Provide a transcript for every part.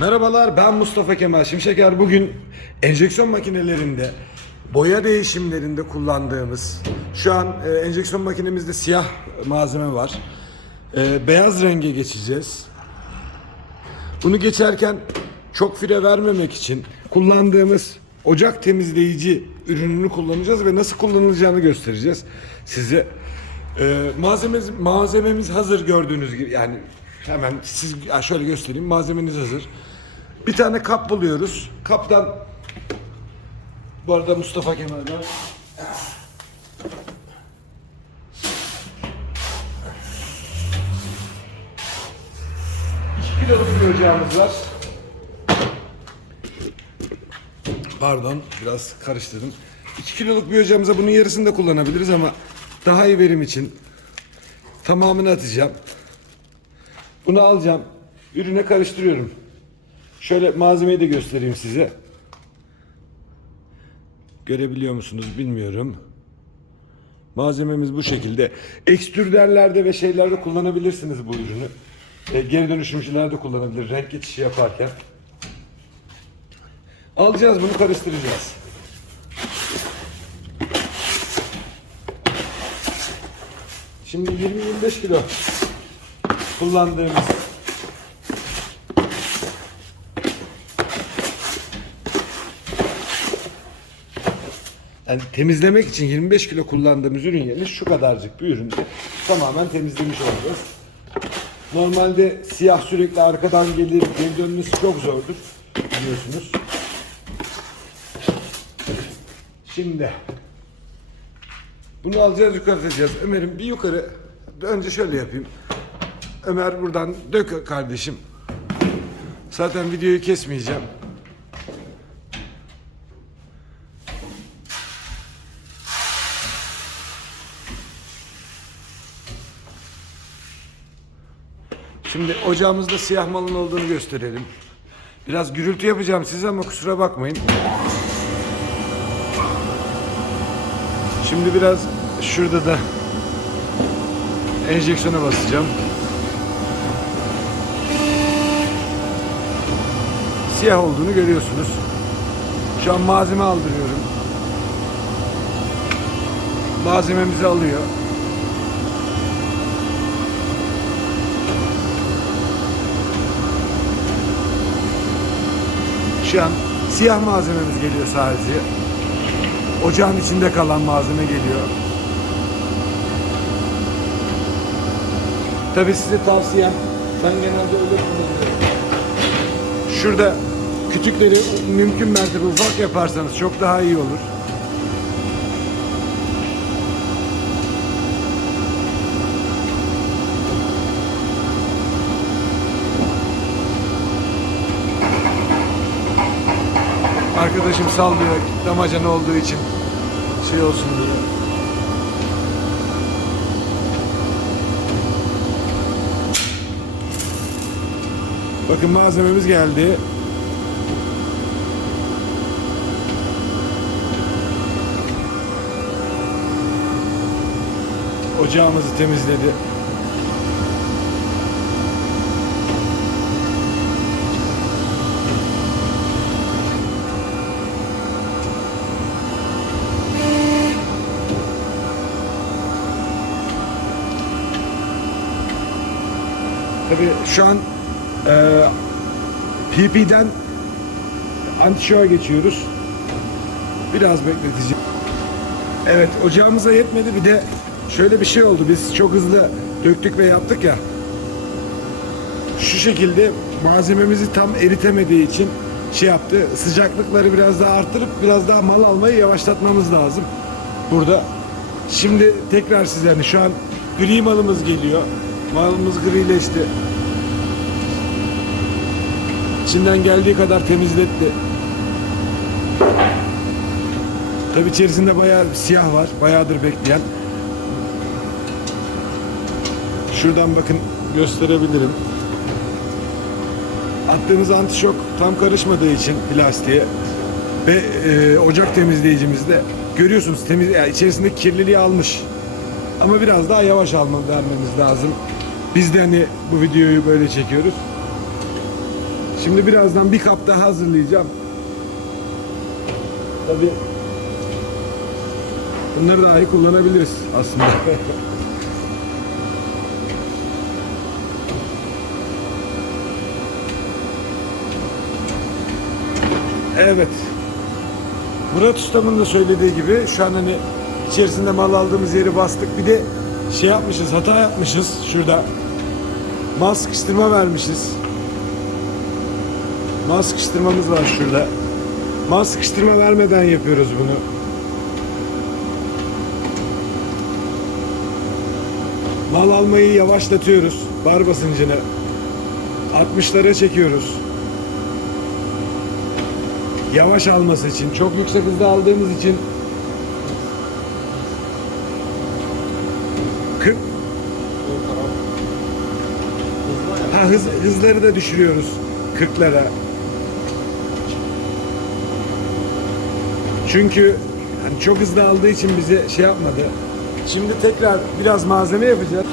Merhabalar ben Mustafa Kemal Şimşeker. Bugün enjeksiyon makinelerinde boya değişimlerinde kullandığımız şu an e, enjeksiyon makinemizde siyah malzeme var. E, beyaz renge geçeceğiz. Bunu geçerken çok fire vermemek için kullandığımız ocak temizleyici ürününü kullanacağız ve nasıl kullanılacağını göstereceğiz size. Ee, malzememiz, malzememiz hazır gördüğünüz gibi yani hemen siz şöyle göstereyim malzemeniz hazır. Bir tane kap buluyoruz. Kaptan bu arada Mustafa Kemal'den kiloluk bir ocağımız var. Pardon biraz karıştırdım. 2 kiloluk bir ocağımıza bunun yarısını da kullanabiliriz ama daha iyi verim için tamamını atacağım. Bunu alacağım. Ürüne karıştırıyorum. Şöyle malzemeyi de göstereyim size. Görebiliyor musunuz bilmiyorum. Malzememiz bu şekilde. Ekstrüderlerde ve şeylerde kullanabilirsiniz bu ürünü. E, geri dönüşümcülerde kullanabilir renk geçişi yaparken. Alacağız bunu karıştıracağız. Şimdi 20-25 kilo kullandığımız yani temizlemek için 25 kilo kullandığımız ürün yerine şu kadarcık bir üründe tamamen temizlemiş olacağız. Normalde siyah sürekli arkadan gelir, geri dönmesi çok zordur biliyorsunuz. Şimdi bunu alacağız yukarı atacağız. Ömer'im bir yukarı önce şöyle yapayım. Ömer buradan dök kardeşim. Zaten videoyu kesmeyeceğim. Şimdi ocağımızda siyah malın olduğunu gösterelim. Biraz gürültü yapacağım size ama kusura bakmayın. Şimdi biraz şurada da enjeksiyona basacağım. Siyah olduğunu görüyorsunuz. Şu an malzeme aldırıyorum. Malzememizi alıyor. An siyah malzememiz geliyor sadece. Ocağın içinde kalan malzeme geliyor. Tabi size tavsiyem ben genelde öyle kullanıyorum. Şurada kütükleri mümkün mertebe ufak yaparsanız çok daha iyi olur. Arkadaşım sallıyor damacana olduğu için şey olsun diye. Bakın malzememiz geldi. Ocağımızı temizledi. Tabii şu an e, PP'den antişoğa geçiyoruz. Biraz bekleteceğim. Evet ocağımıza yetmedi bir de şöyle bir şey oldu. Biz çok hızlı döktük ve yaptık ya. Şu şekilde malzememizi tam eritemediği için şey yaptı. Sıcaklıkları biraz daha arttırıp biraz daha mal almayı yavaşlatmamız lazım. Burada. Şimdi tekrar size hani şu an gri malımız geliyor. Malımız grileşti. İçinden geldiği kadar temizletti. Tabi içerisinde bayağı siyah var. Bayağıdır bekleyen. Şuradan bakın gösterebilirim. Attığımız antişok tam karışmadığı için plastiğe ve e, ocak temizleyicimizde görüyorsunuz temiz yani içerisinde kirliliği almış. Ama biraz daha yavaş alma vermemiz lazım. Biz de hani bu videoyu böyle çekiyoruz. Şimdi birazdan bir kap daha hazırlayacağım. Tabii bunları dahi kullanabiliriz aslında. evet. Murat Ustam'ın da söylediği gibi şu an hani içerisinde mal aldığımız yeri bastık. Bir de şey yapmışız, hata yapmışız şurada. Mal sıkıştırma vermişiz. Mal sıkıştırmamız var şurada. Mal sıkıştırma vermeden yapıyoruz bunu. Mal almayı yavaşlatıyoruz. Bar basıncını. 60'lara çekiyoruz. Yavaş alması için. Çok yüksek hızda aldığımız için Ha hız, hızları da düşürüyoruz 40'lara. Çünkü hani çok hızlı aldığı için bize şey yapmadı. Şimdi tekrar biraz malzeme yapacağız.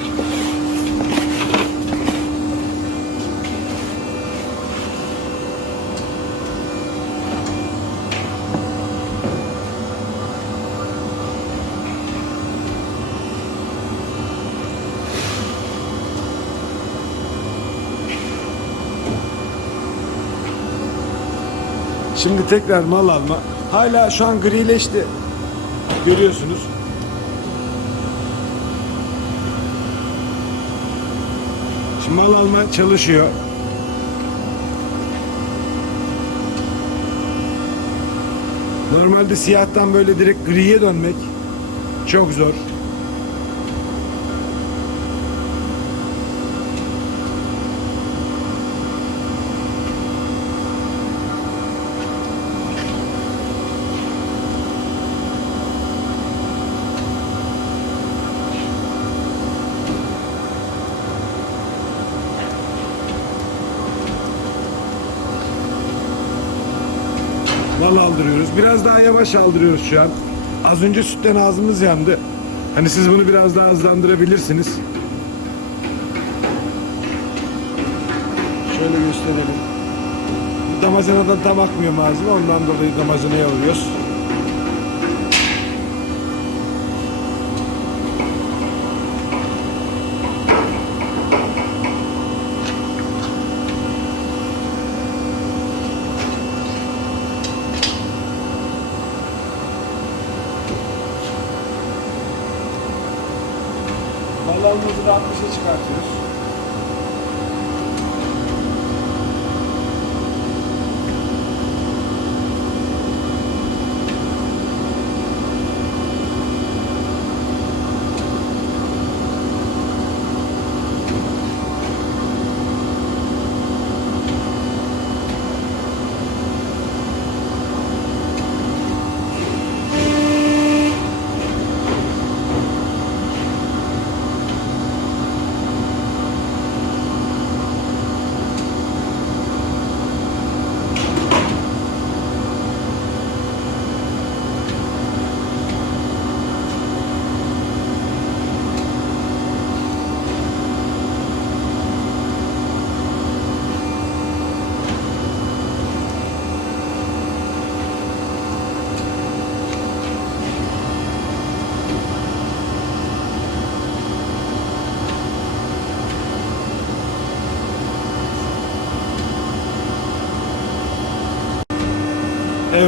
Şimdi tekrar mal alma. Hala şu an grileşti. Görüyorsunuz. Şimdi mal alma çalışıyor. Normalde siyahtan böyle direkt griye dönmek çok zor. Mal aldırıyoruz. Biraz daha yavaş aldırıyoruz şu an. Az önce sütten ağzımız yandı. Hani siz bunu biraz daha hızlandırabilirsiniz. Şöyle gösterelim. Damazanadan tam akmıyor malzeme. Ondan dolayı damazanaya alıyoruz. Ballarımızı da 60'a çıkartıyoruz.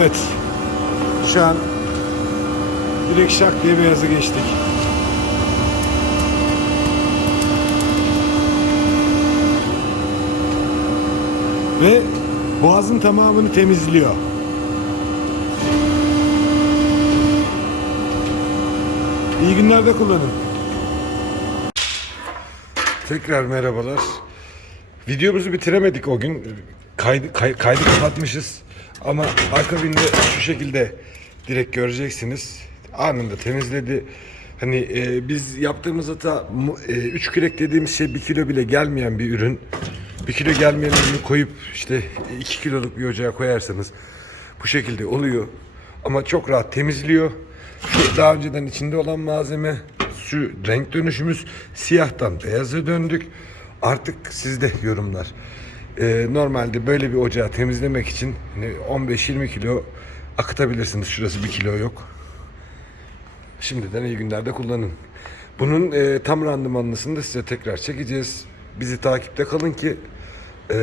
Evet. Şu an direkt şak diye beyazı geçtik. Ve boğazın tamamını temizliyor. İyi günlerde kullanın. Tekrar merhabalar. Videomuzu bitiremedik o gün. Kaydı, kay- kaydı kapatmışız. Ama akabinde şu şekilde direkt göreceksiniz. Anında temizledi. Hani e, biz yaptığımız hata 3 kürek dediğimiz şey 1 kilo bile gelmeyen bir ürün. 1 kilo gelmeyen ürünü koyup işte 2 kiloluk bir ocağa koyarsanız bu şekilde oluyor. Ama çok rahat temizliyor. Şu daha önceden içinde olan malzeme şu renk dönüşümüz siyahtan beyaza döndük. Artık sizde yorumlar. Ee, normalde böyle bir ocağı temizlemek için hani 15-20 kilo akıtabilirsiniz. Şurası 1 kilo yok. Şimdiden iyi günlerde kullanın. Bunun e, tam randımanlısını da size tekrar çekeceğiz. Bizi takipte kalın ki e,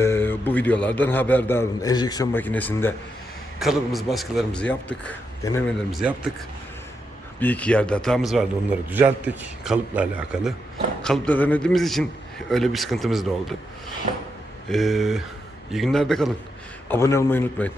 bu videolardan haberdar olun. Enjeksiyon makinesinde kalıbımız baskılarımızı yaptık. Denemelerimizi yaptık. Bir iki yerde hatamız vardı onları düzelttik. Kalıpla alakalı. Kalıpla denediğimiz için öyle bir sıkıntımız da oldu. Ee, iyi günlerde kalın. Abone olmayı unutmayın.